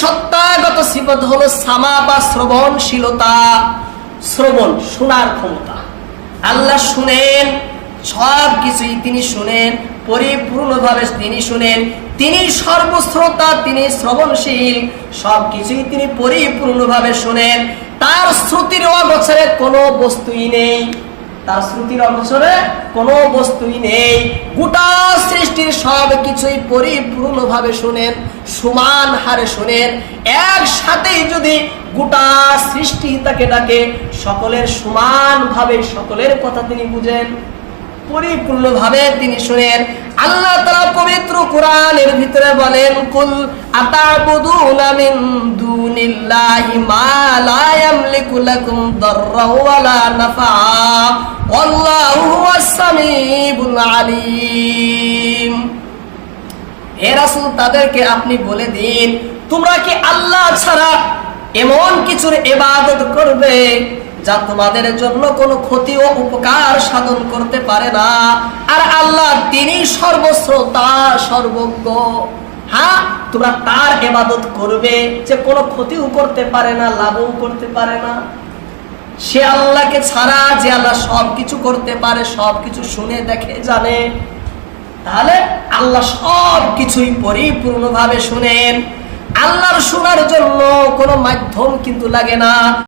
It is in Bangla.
সত্তাগত সিবত হলো সামা বা শ্রবণশীলতা, শ্রবণ, শোনার ক্ষমতা। আল্লাহ শুনেন, সব কিছুই তিনি শুনেন, পরিপূর্ণভাবে তিনি শুনেন, তিনি সর্বশ্রোতা, তিনি শ্রবণশীল, সব কিছুই তিনি পরিপূর্ণভাবে শুনেন। তার শ্রুতির অগোচরে কোনো বস্তুই নেই। তার শ্রুতির অগোচরে কোনো বস্তুই নেই। গোটা সৃষ্টির সব কিছুই পরিপূর্ণভাবে শুনেন, সমান হারে শুনেন। একসাথেই যদি গোটা সৃষ্টি তাকে ডাকে, সকলের সমানভাবে সকলের কথা তিনি বুঝেন, পরিপূর্ণভাবে তিনি শুনেন। আল্লাহ তাআলা পবিত্র কোরআনের ভিতরে বলেন, কুল আতাবুদুনা মিন দুনিল্লাহি মা লা ইয়ামলিকু নাফা আল্লাহু হুয়াস সামিউল আলিম। হে রাসূল, তাদেরকে আপনি বলে দিন, তোমরা কি আল্লাহ ছাড়া এমন কিছুর এবাদত করবে যা তোমাদের জন্য কোনো ক্ষতি ও উপকার সাধন করতে পারে না? আর আল্লাহ তিনি সর্বশ্রোতা, সর্বজ্ঞ। হ্যাঁ তোমরা তার ইবাদত করবে যে কোনো ক্ষতিও করতে পারে না, লাভও করতে পারে না। সে আল্লাহকে ছাড়া যে আল্লাহ সব কিছু করতে পারে সব কিছু শুনে দেখে জানে। তাহলে আল্লাহ সব কিছুই পরিপূর্ণভাবে শুনেন। আল্লাহর শোনার জন্য কোনো মাধ্যম কিন্তু লাগে না।